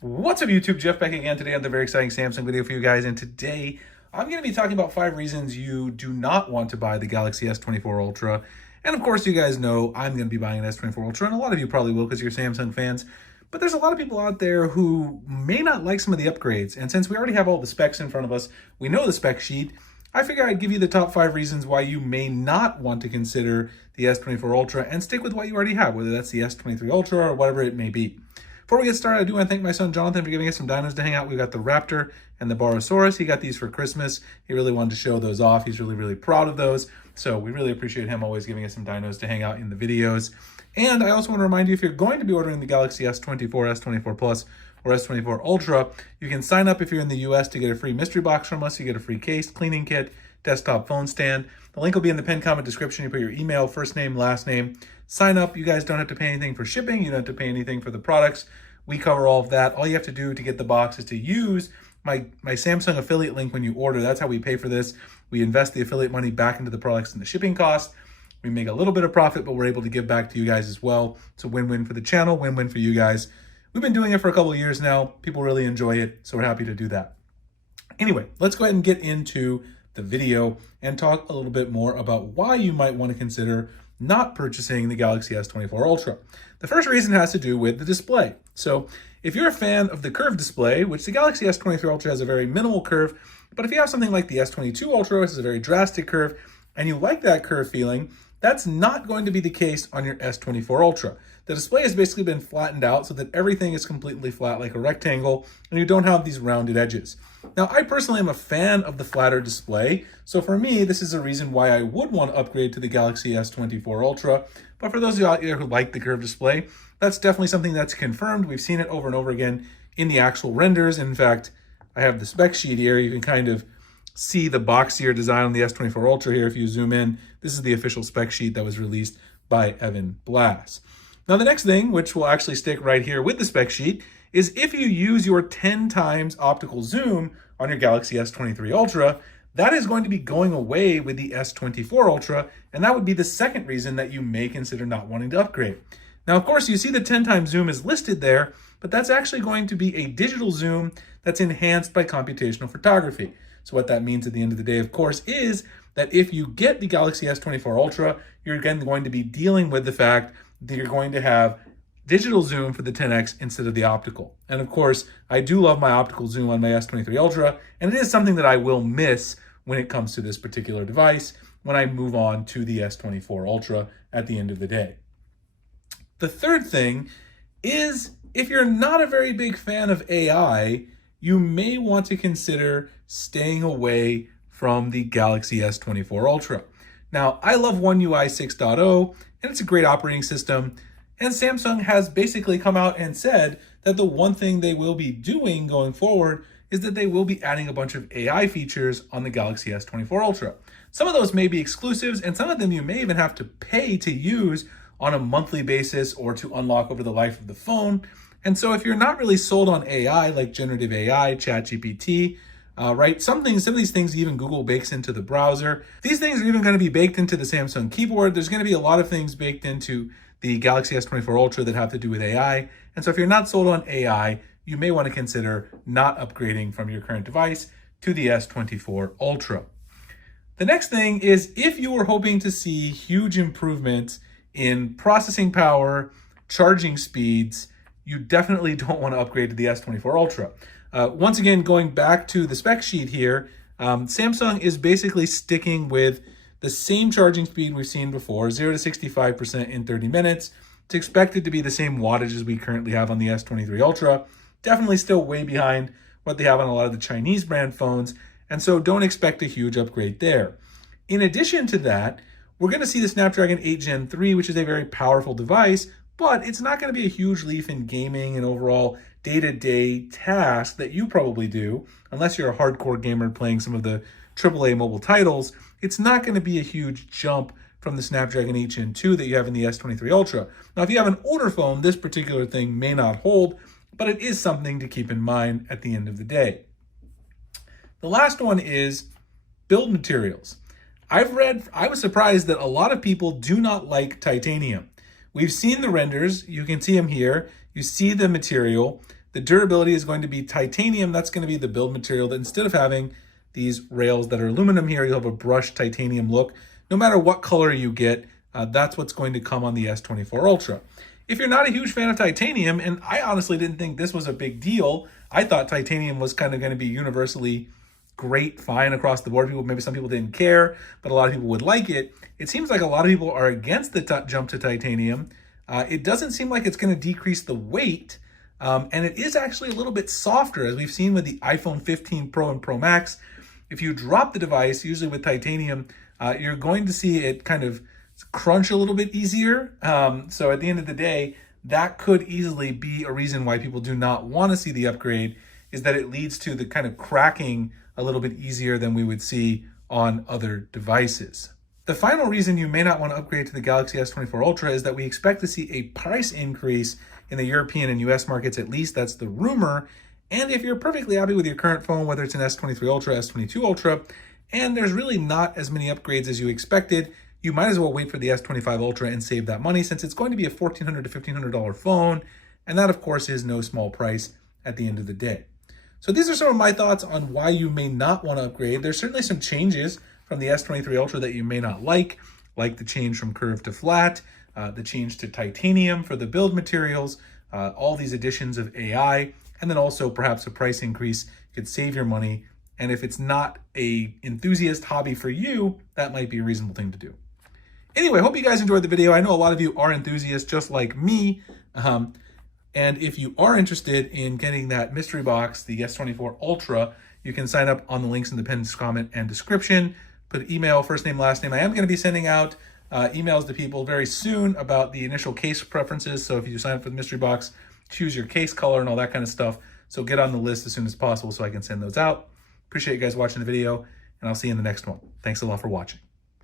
What's up YouTube, Jeff back again. Today I have a very exciting Samsung video for you guys, and today I'm going to be talking about 5 reasons you do not want to buy the Galaxy S24 Ultra. And of course you guys know I'm going to be buying an S24 Ultra, and a lot of you probably will because you're Samsung fans. But there's a lot of people out there who may not like some of the upgrades, and since we already have all the specs in front of us, we know the spec sheet, I figure I'd give you the top 5 reasons why you may not want to consider the S24 Ultra and stick with what you already have, whether that's the S23 Ultra or whatever it may be. Before we get started, I do want to thank my son Jonathan for giving us some dinos to hang out. We've got the Raptor and the Barosaurus. He got these for Christmas. He really wanted to show those off. He's really proud of those. So we really appreciate him always giving us some dinos to hang out in the videos. And I also want to remind you, if you're going to be ordering the Galaxy S24, S24 Plus, or S24 Ultra, you can sign up if you're in the US to get a free mystery box from us. You get a free case, cleaning kit, desktop phone stand. The link will be in the pinned comment description. You put your email, first name, last name, sign up. You guys don't have to pay anything for shipping. You don't have to pay anything for the products. We cover all of that. All you have to do to get the box is to use my Samsung affiliate link when you order. That's how we pay for this. We invest the affiliate money back into the products and the shipping cost. We make a little bit of profit, but we're able to give back to you guys as well. It's a win-win for the channel, win-win for you guys. We've been doing it for a couple of years now. People really enjoy it, so we're happy to do that. Anyway, let's go ahead and get into the video and talk a little bit more about why you might want to consider not purchasing the Galaxy S24 Ultra. The first reason has to do with the display. So if you're a fan of the curved display, which the Galaxy S23 Ultra has a very minimal curve, but if you have something like the S22 Ultra, which is a very drastic curve, and you like that curve feeling, that's not going to be the case on your S24 Ultra. The display has basically been flattened out so that everything is completely flat like a rectangle, and you don't have these rounded edges. Now, I personally am a fan of the flatter display, so for me, this is a reason why I would want to upgrade to the Galaxy S24 Ultra. But for those of you out there who like the curved display, that's definitely something that's confirmed. We've seen it over and over again in the actual renders. In fact, I have the spec sheet here. You can kind of see the boxier design on the S24 Ultra here. If you zoom in, this is the official spec sheet that was released by Evan Blass. Now, the next thing, which will actually stick right here with the spec sheet, is if you use your 10 times optical zoom on your Galaxy S23 Ultra, that is going to be going away with the S24 Ultra, and that would be the second reason that you may consider not wanting to upgrade. Now, of course, you see the 10 times zoom is listed there, but that's actually going to be a digital zoom that's enhanced by computational photography. So what that means at the end of the day, of course, is that if you get the Galaxy S24 Ultra, you're again going to be dealing with the fact that you're going to have digital zoom for the 10X instead of the optical. And of course, I do love my optical zoom on my S23 Ultra, and it is something that I will miss when it comes to this particular device when I move on to the S24 Ultra at the end of the day. The third thing is, if you're not a very big fan of AI, you may want to consider staying away from the Galaxy S24 Ultra. Now, I love One UI 6.0, and it's a great operating system, and Samsung has basically come out and said that the one thing they will be doing going forward is that they will be adding a bunch of AI features on the Galaxy S24 Ultra. Some of those may be exclusives, and some of them you may even have to pay to use on a monthly basis or to unlock over the life of the phone. And so if you're not really sold on AI, like generative AI, ChatGPT, right? Some of these things even Google bakes into the browser. These things are even going to be baked into the Samsung keyboard. There's going to be a lot of things baked into the Galaxy S24 Ultra that have to do with AI. And so if you're not sold on AI, you may want to consider not upgrading from your current device to the S24 Ultra. The next thing is, if you were hoping to see huge improvements in processing power, charging speeds, you definitely don't want to upgrade to the S24 Ultra. Once again, going back to the spec sheet here, Samsung is basically sticking with the same charging speed we've seen before, 0 to 65% in 30 minutes. It's expected to be the same wattage as we currently have on the S23 Ultra. Definitely still way behind what they have on a lot of the Chinese brand phones, and so don't expect a huge upgrade there. In addition to that, we're going to see the Snapdragon 8 Gen 3, which is a very powerful device, but it's not going to be a huge leap in gaming and overall day-to-day tasks that you probably do, unless you're a hardcore gamer playing some of the AAA mobile titles. It's not going to be a huge jump from the Snapdragon 8 Gen 2 that you have in the S23 Ultra. Now, if you have an older phone, this particular thing may not hold, but it is something to keep in mind at the end of the day. The last one is build materials. I was surprised that a lot of people do not like titanium. We've seen the renders, you can see them here, you see the material. The durability is going to be titanium. That's going to be the build material, that instead of having these rails that are aluminum here, you'll have a brushed titanium look. No matter what color you get, that's what's going to come on the S24 Ultra. If you're not a huge fan of titanium, and I honestly didn't think this was a big deal, I thought titanium was kind of going to be universally great, fine across the board. Maybe some people didn't care, but a lot of people would like it. It seems like a lot of people are against the jump to titanium. It doesn't seem like it's going to decrease the weight, and it is actually a little bit softer, as we've seen with the iPhone 15 Pro and Pro Max. If you drop the device, usually with titanium, you're going to see it kind of crunch a little bit easier. So at the end of the day, that could easily be a reason why people do not want to see the upgrade, is that it leads to the kind of cracking a little bit easier than we would see on other devices. The final reason you may not want to upgrade to the Galaxy S24 Ultra is that we expect to see a price increase in the European and US markets. At least that's the rumor. And if you're perfectly happy with your current phone, whether it's an S23 Ultra, S22 Ultra, and there's really not as many upgrades as you expected, you might as well wait for the S25 Ultra and save that money, since it's going to be a $1,400 to $1,500 phone. And that, of course, is no small price at the end of the day. So these are some of my thoughts on why you may not want to upgrade. There's certainly some changes from the S23 Ultra that you may not like the change from curved to flat, the change to titanium for the build materials, all these additions of AI, and then also perhaps a price increase could save your money. And if it's not a enthusiast hobby for you, that might be a reasonable thing to do. Anyway, hope you guys enjoyed the video. I know a lot of you are enthusiasts just like me. And if you are interested in getting that mystery box, the S24 Ultra, you can sign up on the links in the pinned comment and description. Put email, first name, last name. I am going to be sending out emails to people very soon about the initial case preferences. So if you sign up for the mystery box, choose your case color and all that kind of stuff. So get on the list as soon as possible so I can send those out. Appreciate you guys watching the video, and I'll see you in the next one. Thanks a lot for watching.